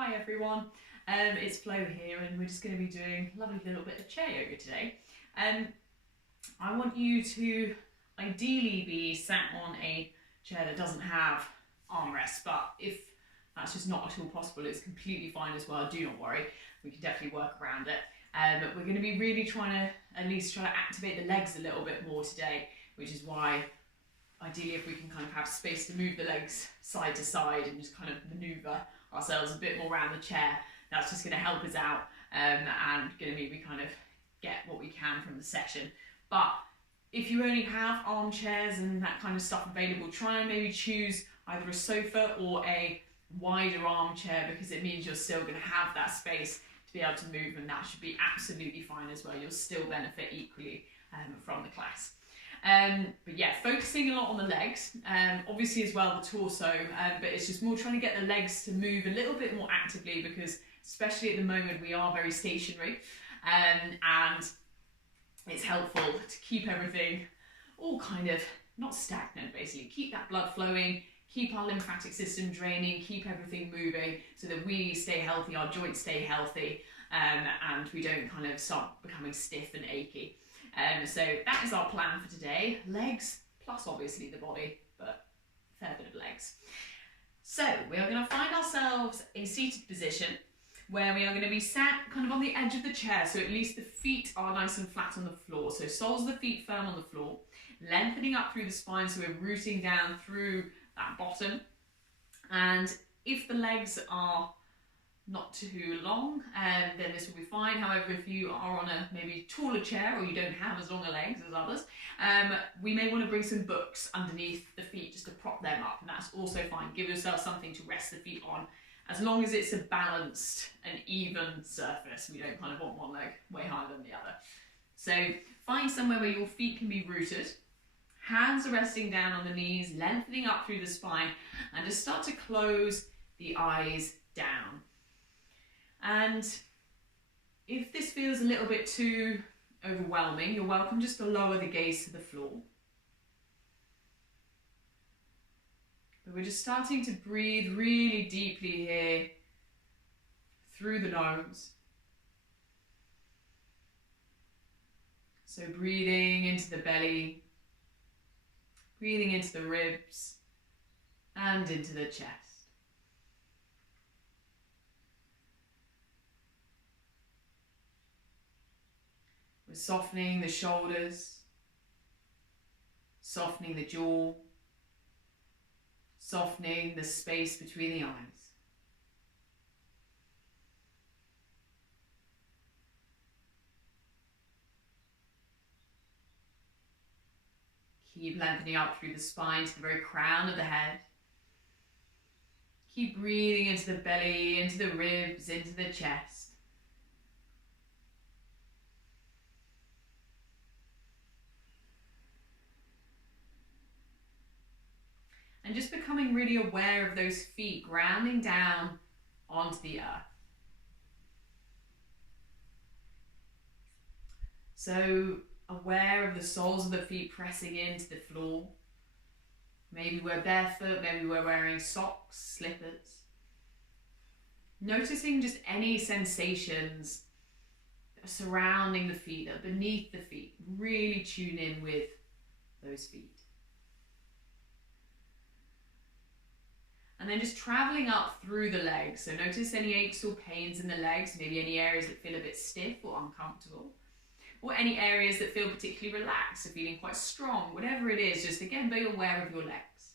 Hi everyone, it's Flo here and we're just going to be doing a lovely little bit of chair yoga today. I want you to ideally be sat on a chair that doesn't have armrests, but if that's just not at all possible, it's completely fine as well, do not worry, we can definitely work around it. But we're going to be really trying to at least try to activate the legs a little bit more today, which is why ideally if we can kind of have space to move the legs side to side and just kind of maneuver ourselves a bit more around the chair, that's just going to help us out and going to mean we kind of get what we can from the session. But if you only have armchairs and that kind of stuff available, try and maybe choose either a sofa or a wider armchair, because it means you're still going to have that space to be able to move, and that should be absolutely fine as well. You'll still benefit equally from the class. But yeah, focusing a lot on the legs, obviously as well the torso, but it's just more trying to get the legs to move a little bit more actively, because especially at the moment we are very stationary, and it's helpful to keep everything all kind of not stagnant, basically keep that blood flowing, keep our lymphatic system draining, keep everything moving so that we stay healthy, our joints stay healthy, and we don't kind of start becoming stiff and achy. So that is our plan for today. Legs, plus obviously the body, but a fair bit of legs. So we are going to find ourselves a seated position where we are going to be sat kind of on the edge of the chair, so at least the feet are nice and flat on the floor. So soles of the feet firm on the floor, lengthening up through the spine, so we're rooting down through that bottom. And if the legs are not too long, then this will be fine. However, if you are on a maybe taller chair or you don't have as long a legs as others, we may want to bring some books underneath the feet just to prop them up, and that's also fine. Give yourself something to rest the feet on, as long as it's a balanced and even surface. We don't kind of want one leg way higher than the other. So find somewhere where your feet can be rooted, hands are resting down on the knees, lengthening up through the spine, and just start to close the eyes down. And if this feels a little bit too overwhelming, you're welcome just to lower the gaze to the floor. But we're just starting to breathe really deeply here through the nose. So breathing into the belly, breathing into the ribs and into the chest. We're softening the shoulders, softening the jaw, softening the space between the eyes. Keep lengthening up through the spine to the very crown of the head. Keep breathing into the belly, into the ribs, into the chest. And just becoming really aware of those feet grounding down onto the earth. So aware of the soles of the feet pressing into the floor. Maybe we're barefoot, maybe we're wearing socks, slippers. Noticing just any sensations that are surrounding the feet, that are beneath the feet. Really tune in with those feet. And then just traveling up through the legs. So notice any aches or pains in the legs, maybe any areas that feel a bit stiff or uncomfortable, or any areas that feel particularly relaxed, so feeling quite strong, whatever it is, just again be aware of your legs.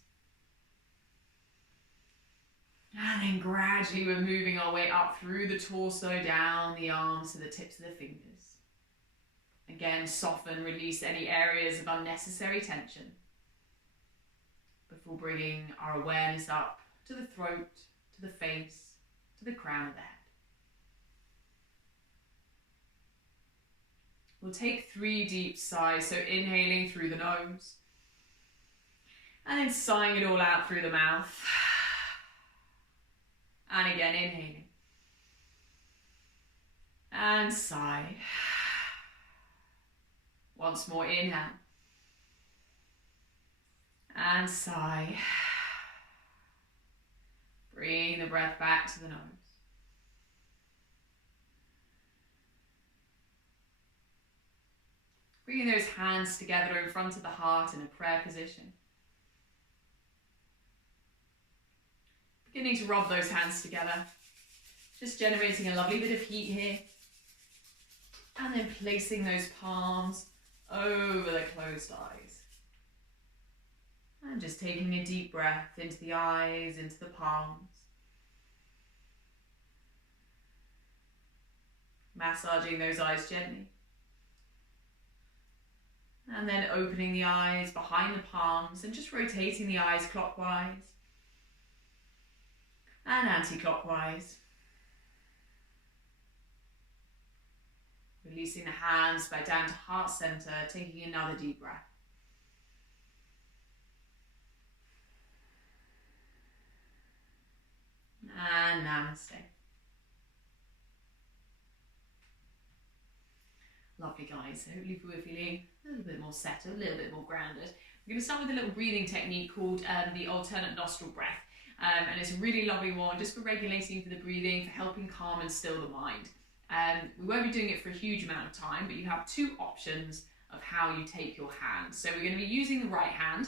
And then gradually we're moving our way up through the torso, down the arms to the tips of the fingers. Again, soften, release any areas of unnecessary tension before bringing our awareness up to the throat, to the face, to the crown of the head. We'll take 3 deep sighs, so inhaling through the nose, and then sighing it all out through the mouth. And again, inhaling. And sigh. Once more, inhale. And sigh. Bring the breath back to the nose. Bringing those hands together in front of the heart in a prayer position. Beginning to rub those hands together. Just generating a lovely bit of heat here. And then placing those palms over the closed eyes. And just taking a deep breath into the eyes, into the palms. Massaging those eyes gently. And then opening the eyes behind the palms and just rotating the eyes clockwise and anti-clockwise. Releasing the hands back down to heart center, taking another deep breath. And namaste. Lovely guys, hopefully we're feeling a little bit more settled, a little bit more grounded. We're going to start with a little breathing technique called the alternate nostril breath. And it's a really lovely one just for regulating for the breathing, for helping calm and still the mind. We won't be doing it for a huge amount of time, but you have two options of how you take your hand. So we're going to be using the right hand,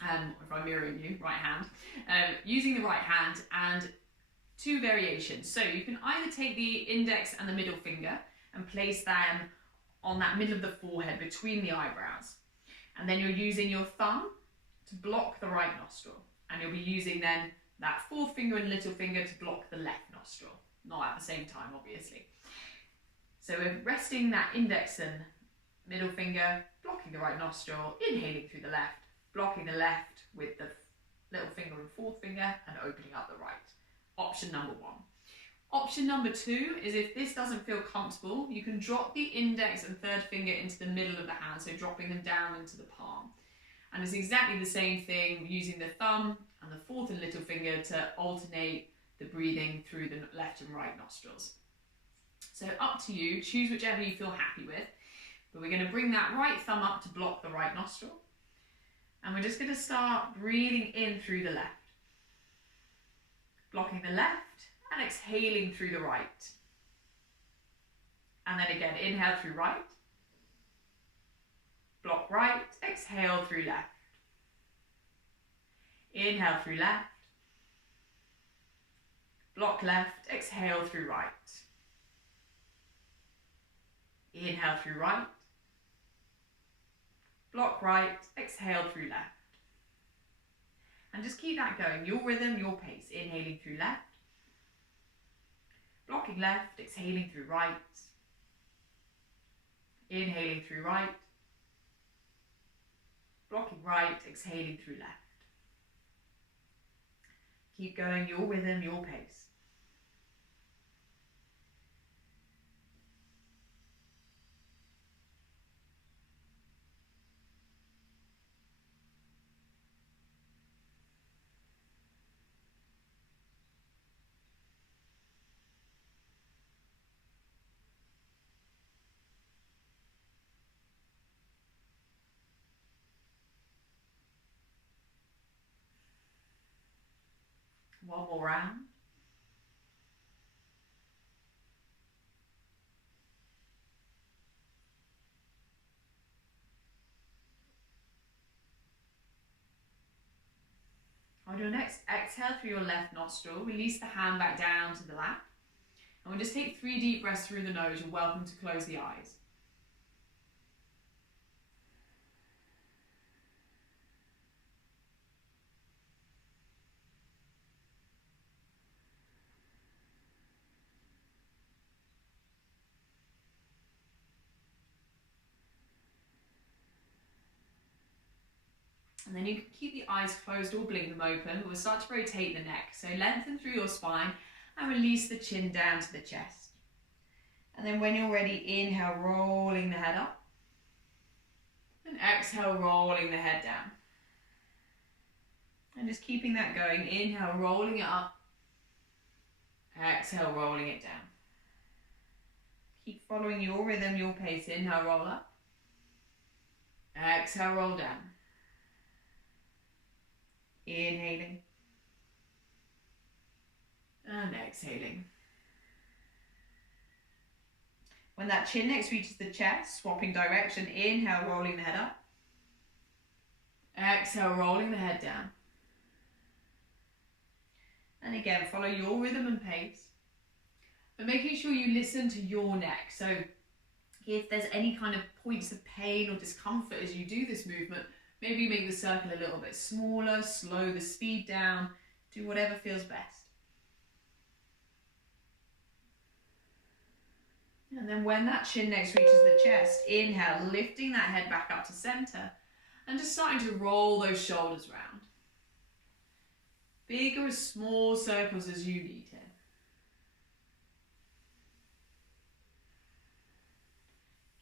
if I'm mirroring you, right hand, using the right hand and two variations. So you can either take the index and the middle finger and place them on that middle of the forehead between the eyebrows. And then you're using your thumb to block the right nostril. And you'll be using then that forefinger and little finger to block the left nostril. Not at the same time, obviously. So we're resting that index and middle finger, blocking the right nostril, inhaling through the left, blocking the left with the little finger and forefinger, and opening up the right. Option number one. Option number two is if this doesn't feel comfortable, you can drop the index and third finger into the middle of the hand, so dropping them down into the palm. And it's exactly the same thing using the thumb and the fourth and little finger to alternate the breathing through the left and right nostrils. So up to you, choose whichever you feel happy with. But we're going to bring that right thumb up to block the right nostril. And we're just going to start breathing in through the left. Blocking the left and exhaling through the right. And then again, inhale through right. Block right, exhale through left. Inhale through left. Block left, exhale through right. Inhale through right. Block right, exhale through left. And just keep that going, your rhythm, your pace. Inhaling through left. Blocking left, exhaling through right. Inhaling through right. Blocking right, exhaling through left. Keep going, your rhythm, your pace. One more round. On your next exhale through your left nostril, release the hand back down to the lap. And we'll just take 3 deep breaths through the nose. You're welcome to close the eyes. And then you can keep the eyes closed or blink them open, but we'll start to rotate the neck. So lengthen through your spine and release the chin down to the chest. And then when you're ready, inhale, rolling the head up. And exhale, rolling the head down. And just keeping that going. Inhale, rolling it up. Exhale, rolling it down. Keep following your rhythm, your pace. Inhale, roll up. Exhale, roll down. Inhaling and exhaling. When that chin next reaches the chest, swapping direction, inhale, rolling the head up. Exhale, rolling the head down. And again, follow your rhythm and pace, but making sure you listen to your neck. So if there's any kind of points of pain or discomfort as you do this movement, maybe make the circle a little bit smaller, slow the speed down, do whatever feels best. And then when that chin next reaches the chest, inhale, lifting that head back up to center and just starting to roll those shoulders round. Big or small circles as you need here.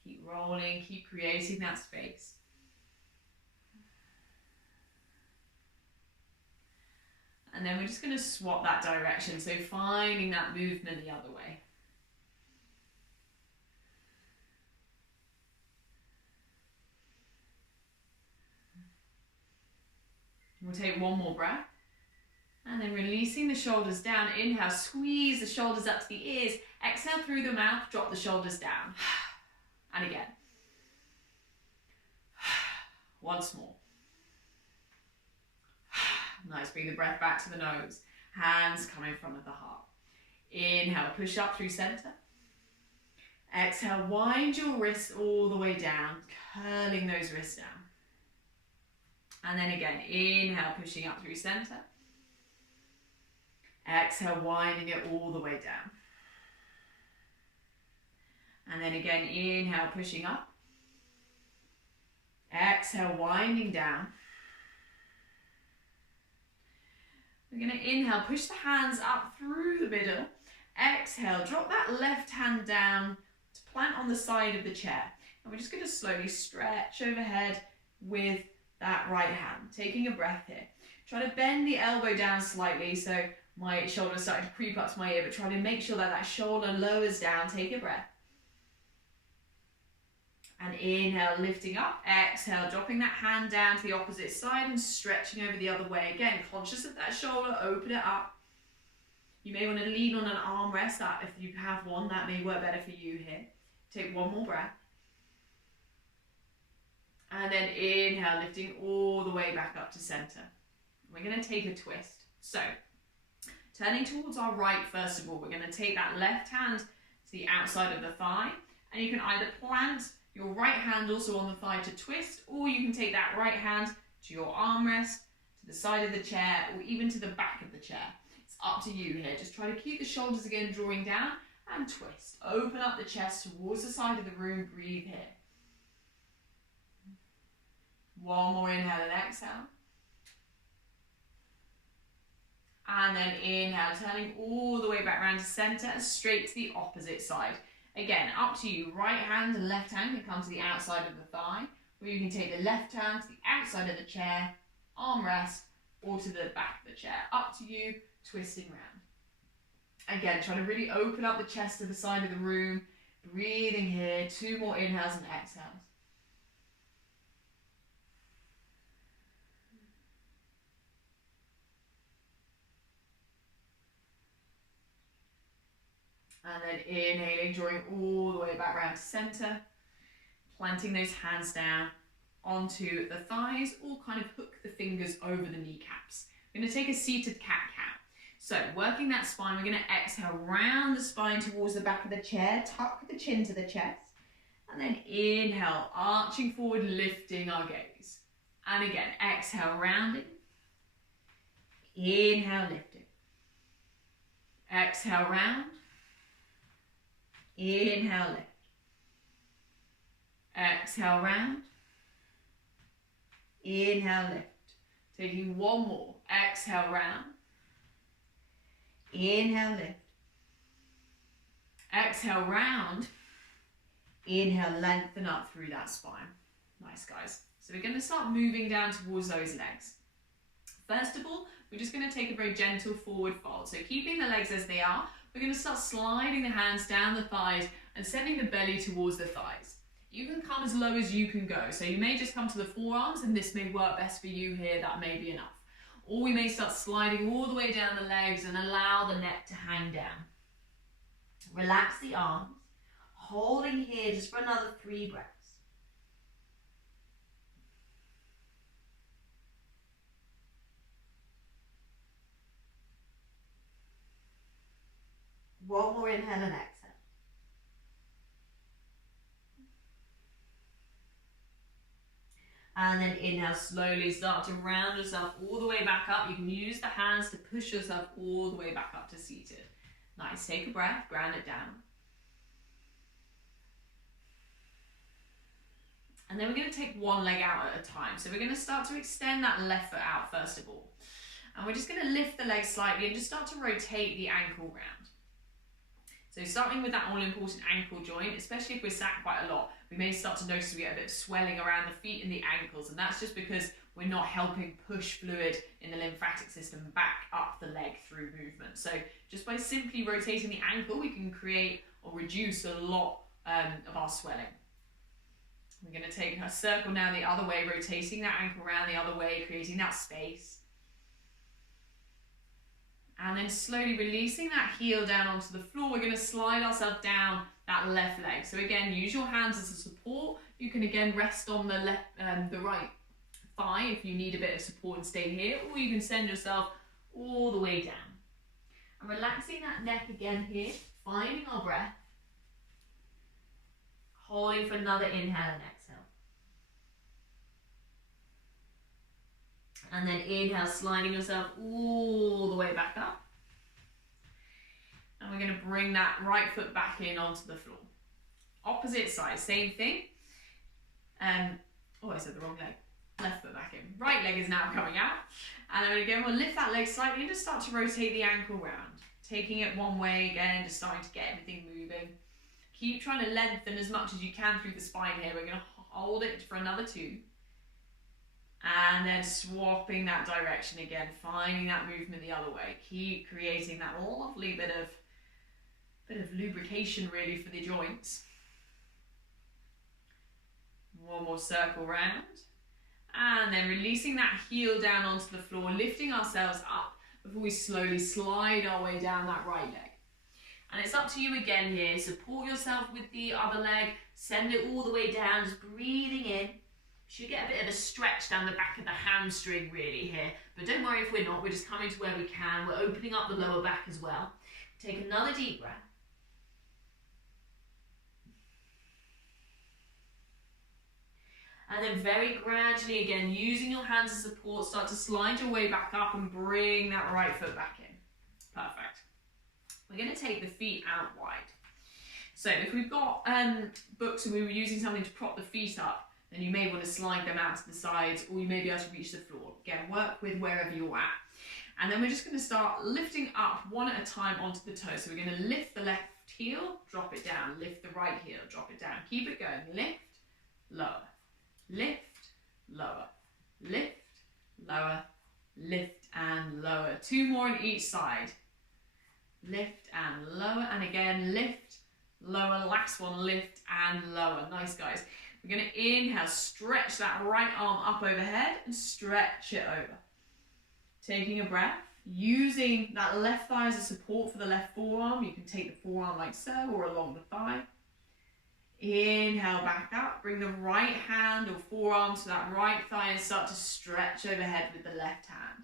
Keep rolling, keep creating that space. And then we're just going to swap that direction, so finding that movement the other way. We'll take one more breath. And then releasing the shoulders down. Inhale, squeeze the shoulders up to the ears. Exhale through the mouth, drop the shoulders down. And again. Once more. Nice, bring the breath back to the nose. Hands come in front of the heart. Inhale, push up through center. Exhale, wind your wrists all the way down, curling those wrists down. And then again, inhale, pushing up through center. Exhale, winding it all the way down. And then again, inhale, pushing up. Exhale, winding down. We're going to inhale, push the hands up through the middle. Exhale, drop that left hand down to plant on the side of the chair. And we're just going to slowly stretch overhead with that right hand. Taking a breath here. Try to bend the elbow down slightly so my shoulder's starting to creep up to my ear, but try to make sure that that shoulder lowers down. Take a breath. And inhale, lifting up. Exhale, dropping that hand down to the opposite side and stretching over the other way. Again, conscious of that shoulder, open it up. You may want to lean on an armrest. If you have one, that may work better for you here. Take one more breath. And then inhale, lifting all the way back up to center. We're going to take a twist. So, turning towards our right, first of all, we're going to take that left hand to the outside of the thigh. And you can either plant your right hand also on the thigh to twist, or you can take that right hand to your armrest, to the side of the chair, or even to the back of the chair. It's up to you here. Just try to keep the shoulders again drawing down and twist. Open up the chest towards the side of the room. Breathe here. One more inhale and exhale. And then inhale, turning all the way back around to center and straight to the opposite side. Again, up to you. Right hand and left hand can come to the outside of the thigh, or you can take the left hand to the outside of the chair, armrest, or to the back of the chair. Up to you, twisting round. Again, try to really open up the chest to the side of the room. Breathing here. 2 more inhales and exhales. And then inhaling, drawing all the way back around to center. Planting those hands down onto the thighs, or kind of hook the fingers over the kneecaps. We're going to take a seated cat-cow. So working that spine, we're going to exhale, round the spine towards the back of the chair, tuck the chin to the chest. And then inhale, arching forward, lifting our gaze. And again, exhale, rounding. Inhale, lifting. Exhale, round. Inhale, lift. Exhale, round. Inhale, lift. Taking one more. Exhale, round. Inhale, lift. Exhale, round. Inhale, lengthen up through that spine. Nice, guys. So we're going to start moving down towards those legs. First of all, we're just going to take a very gentle forward fold. So keeping the legs as they are, we're going to start sliding the hands down the thighs and sending the belly towards the thighs. You can come as low as you can go. So you may just come to the forearms, and this may work best for you here. That may be enough. Or we may start sliding all the way down the legs and allow the neck to hang down. Relax the arms. Holding here just for another 3 breaths. One more inhale and exhale. And then inhale, slowly start to round yourself all the way back up. You can use the hands to push yourself all the way back up to seated. Nice, take a breath, ground it down. And then we're going to take one leg out at a time. So we're going to start to extend that left foot out first of all. And we're just going to lift the leg slightly and just start to rotate the ankle round. So starting with that all-important ankle joint, especially if we're sat quite a lot, we may start to notice we get a bit of swelling around the feet and the ankles, and that's just because we're not helping push fluid in the lymphatic system back up the leg through movement. So just by simply rotating the ankle, we can create or reduce a lot of our swelling. We're going to take a circle now the other way, rotating that ankle around the other way, creating that space. And then slowly releasing that heel down onto the floor, we're going to slide ourselves down that left leg. So again, use your hands as a support. You can again rest on the the right thigh if you need a bit of support and stay here, or you can send yourself all the way down. And relaxing that neck again here, finding our breath. Holding for another inhale and exhale. And then inhale, sliding yourself all the way back up. And we're going to bring that right foot back in onto the floor. Opposite side, same thing. Oh, I said the wrong leg. Left foot back in. Right leg is now coming out. And then again, we'll lift that leg slightly and just start to rotate the ankle round. Taking it one way again, just starting to get everything moving. Keep trying to lengthen as much as you can through the spine here. We're going to hold it for another 2. And then swapping that direction again, finding that movement the other way. Keep creating that lovely bit of lubrication really for the joints. One more circle round. And then releasing that heel down onto the floor, lifting ourselves up before we slowly slide our way down that right leg. And it's up to you again here. Support yourself with the other leg. Send it all the way down, just breathing in. Should get a bit of a stretch down the back of the hamstring really here. But don't worry if we're not. We're just coming to where we can. We're opening up the lower back as well. Take another deep breath. And then very gradually again, using your hands as support, start to slide your way back up and bring that right foot back in. Perfect. We're going to take the feet out wide. So if we've got books and we were using something to prop the feet up, then you may want to slide them out to the sides, or you may be able to reach the floor. Again, work with wherever you're at. And then we're just going to start lifting up one at a time onto the toes. So we're going to lift the left heel, drop it down, lift the right heel, drop it down. Keep it going. Lift, lower, lift, lower, lift, lower, lift and lower. 2 more on each side. Lift and lower, and again, lift, lower, last one, lift and lower. Nice, guys. We're going to inhale, stretch that right arm up overhead and stretch it over. Taking a breath, using that left thigh as a support for the left forearm. You can take the forearm like so or along the thigh. Inhale back up, bring the right hand or forearm to that right thigh and start to stretch overhead with the left hand.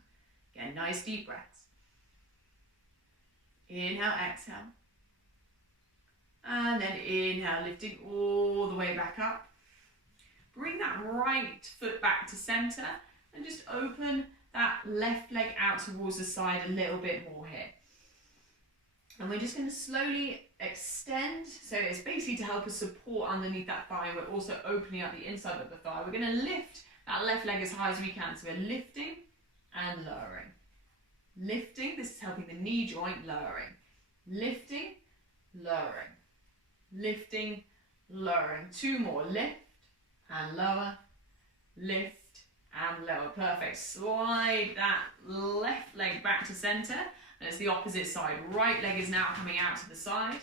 Again, nice deep breaths. Inhale, exhale. And then inhale, lifting all the way back up. Bring that right foot back to center and just open that left leg out towards the side a little bit more here. And we're just going to slowly extend. So it's basically to help us support underneath that thigh. We're also opening up the inside of the thigh. We're going to lift that left leg as high as we can. So we're lifting and lowering. Lifting, this is helping the knee joint, lowering. Lifting, lowering. Lifting, lowering. 2 more. Lift and lower. Lift and lower. Perfect. Slide that left leg back to center. And it's the opposite side. Right leg is now coming out to the side.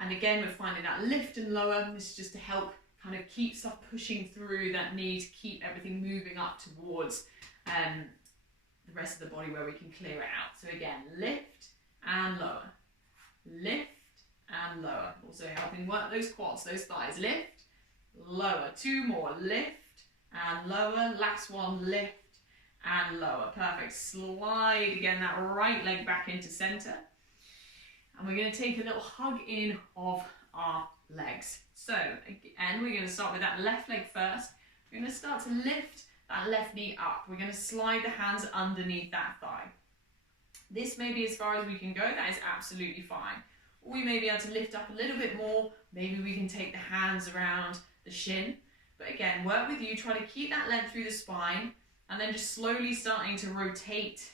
And again, we're finding that lift and lower. This is just to help kind of keep stuff pushing through that knee to keep everything moving up towards the rest of the body where we can clear it out. So again, lift and lower. Lift and lower. Also helping work those quads, those thighs. Lift, lower. 2 more. Lift and lower. Last one, lift and lower. Perfect. Slide again that right leg back into center. And we're going to take a little hug in of our legs. So again, we're going to start with that left leg first. We're going to start to lift that left knee up. We're going to slide the hands underneath that thigh. This may be as far as we can go. That is absolutely fine. Or we may be able to lift up a little bit more. Maybe we can take the hands around the shin. But again, work with you. Try to keep that length through the spine. And then just slowly starting to rotate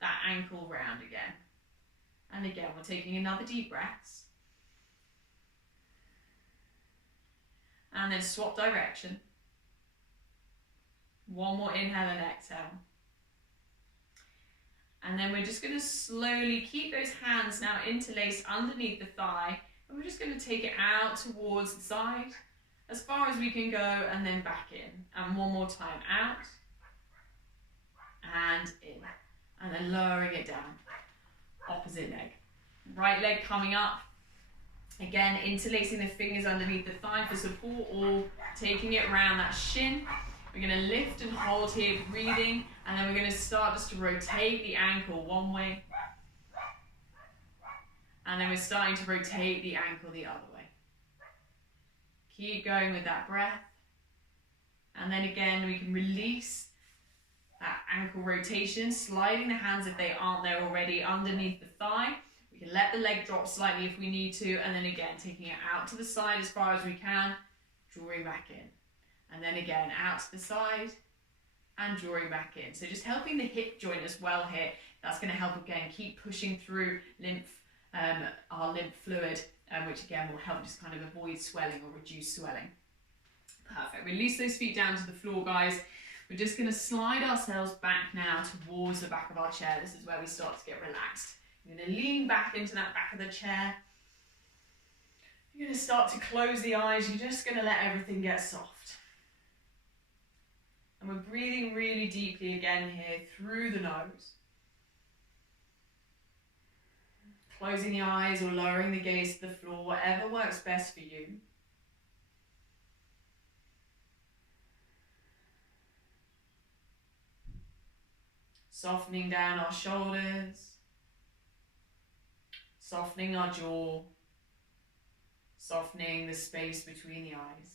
that ankle round again. And again, we're taking another deep breath. And then swap direction. One more inhale and exhale. And then we're just going to slowly keep those hands now interlaced underneath the thigh. And we're just going to take it out towards the side as far as we can go and then back in. And one more time, out and in. And then lowering it down. Opposite leg. Right leg coming up. Again, interlacing the fingers underneath the thigh for support or taking it around that shin. We're going to lift and hold here, breathing, and then we're going to start just to rotate the ankle one way. And then we're starting to rotate the ankle the other way. Keep going with that breath. And then again, we can release that ankle rotation, sliding the hands if they aren't there already underneath the thigh. We can let the leg drop slightly if we need to, and then again, taking it out to the side as far as we can, drawing back in. And then again, out to the side and drawing back in. So just helping the hip joint as well here. That's going to help again, keep pushing through our lymph fluid, which again will help just kind of avoid swelling or reduce swelling. Perfect. Release those feet down to the floor, guys. We're just going to slide ourselves back now towards the back of our chair. This is where we start to get relaxed. You're going to lean back into that back of the chair. You're going to start to close the eyes. You're just going to let everything get soft. And we're breathing really deeply again here through the nose. Closing the eyes or lowering the gaze to the floor, whatever works best for you. Softening down our shoulders. Softening our jaw. Softening the space between the eyes.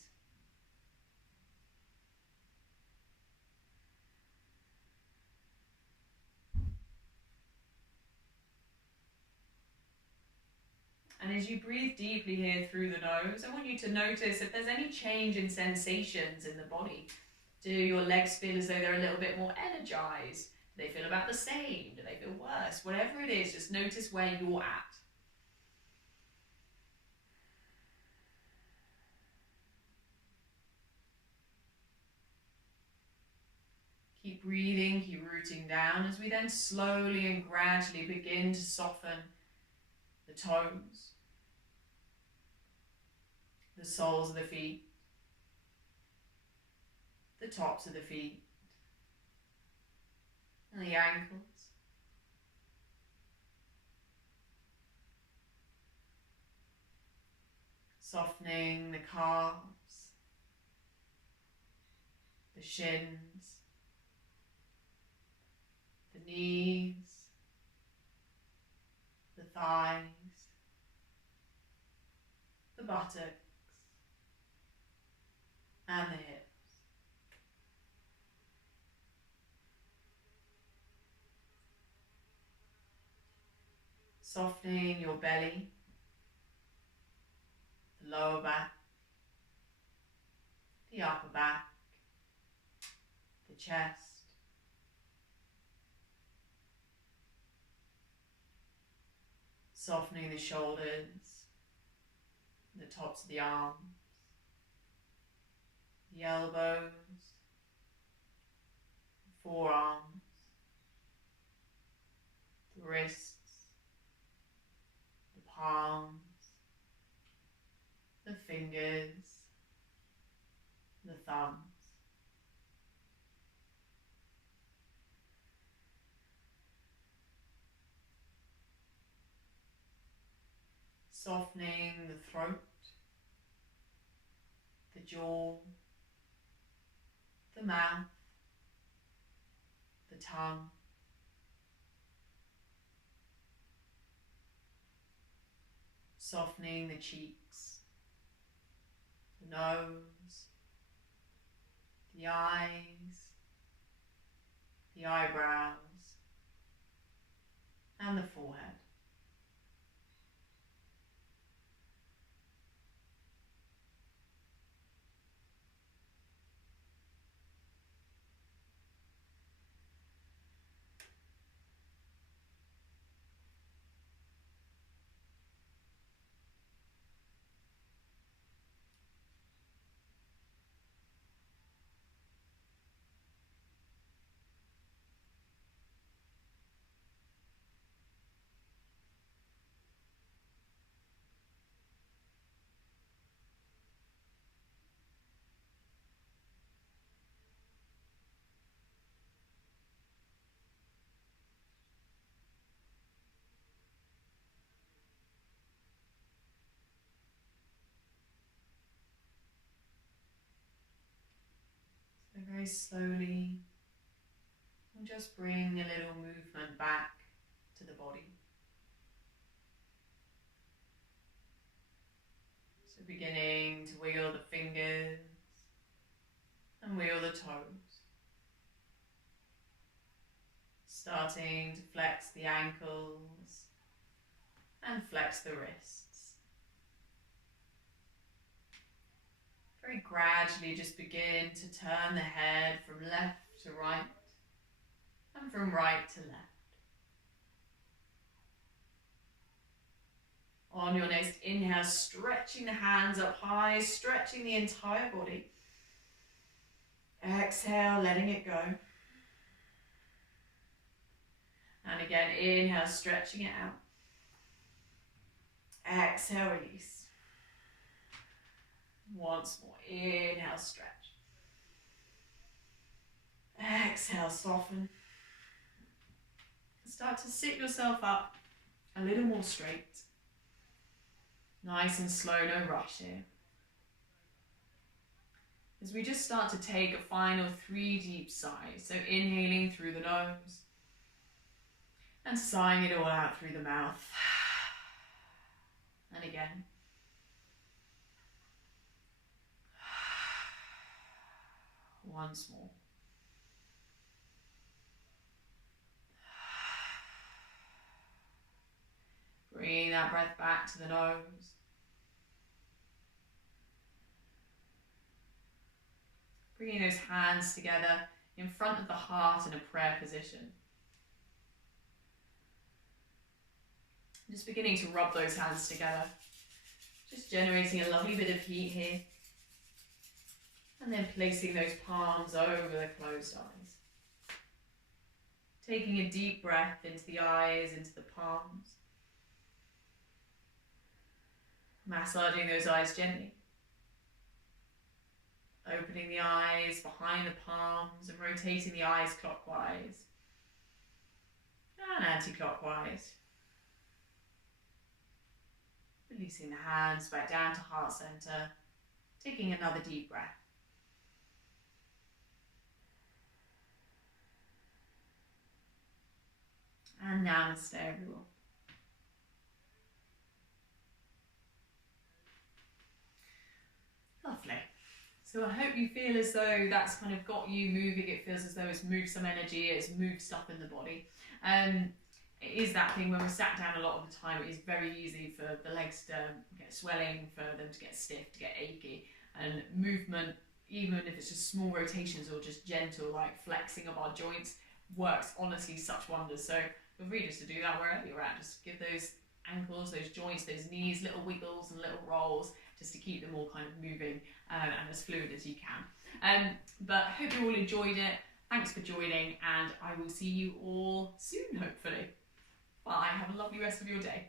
And as you breathe deeply here through the nose, I want you to notice if there's any change in sensations in the body. Do your legs feel as though they're a little bit more energized? Do they feel about the same? Do they feel worse? Whatever it is, just notice where you're at. Keep breathing, keep rooting down as we then slowly and gradually begin to soften the toes, the soles of the feet, the tops of the feet, and the ankles. Softening the calves, the shins, the knees, the thighs, the buttocks, and the hips. Softening your belly, the lower back, the upper back, the chest, softening the shoulders, the tops of the arms, the elbows, the forearms, the wrists, the palms, the fingers, the thumbs. Softening the throat, the jaw, the mouth, the tongue. Softening the cheeks, the nose, the eyes, the eyebrows, and the forehead. So very slowly, we'll just bring a little movement back to the body. So beginning to wiggle the fingers and wiggle the toes. Starting to flex the ankles and flex the wrists. Very gradually just begin to turn the head from left to right and from right to left. On your next inhale, stretching the hands up high, stretching the entire body. Exhale, letting it go. And again, inhale, stretching it out. Exhale, release. Once more, inhale, stretch. Exhale, soften. Start to sit yourself up a little more straight. Nice and slow, no rush here. As we just start to take a final 3 deep sighs. So inhaling through the nose and sighing it all out through the mouth. And again. Once more. Bringing that breath back to the nose. Bringing those hands together in front of the heart in a prayer position. Just beginning to rub those hands together. Just generating a lovely bit of heat here. And then placing those palms over the closed eyes. Taking a deep breath into the eyes, into the palms. Massaging those eyes gently. Opening the eyes behind the palms and rotating the eyes clockwise and anti-clockwise. Releasing the hands back down to heart center. Taking another deep breath. And namaste, everyone. Lovely. So I hope you feel as though that's kind of got you moving. It feels as though it's moved some energy, it's moved stuff in the body. It is that thing when we're sat down a lot of the time, it is very easy for the legs to get swelling, for them to get stiff, to get achy. And movement, even if it's just small rotations or just gentle, like flexing of our joints, works honestly such wonders. So feel free just to do that wherever you're at. Just give those ankles, those joints, those knees little wiggles and little rolls, just to keep them all kind of moving and as fluid as you can. But I hope you all enjoyed it. Thanks for joining, and I will see you all soon, hopefully. Bye. Have a lovely rest of your day.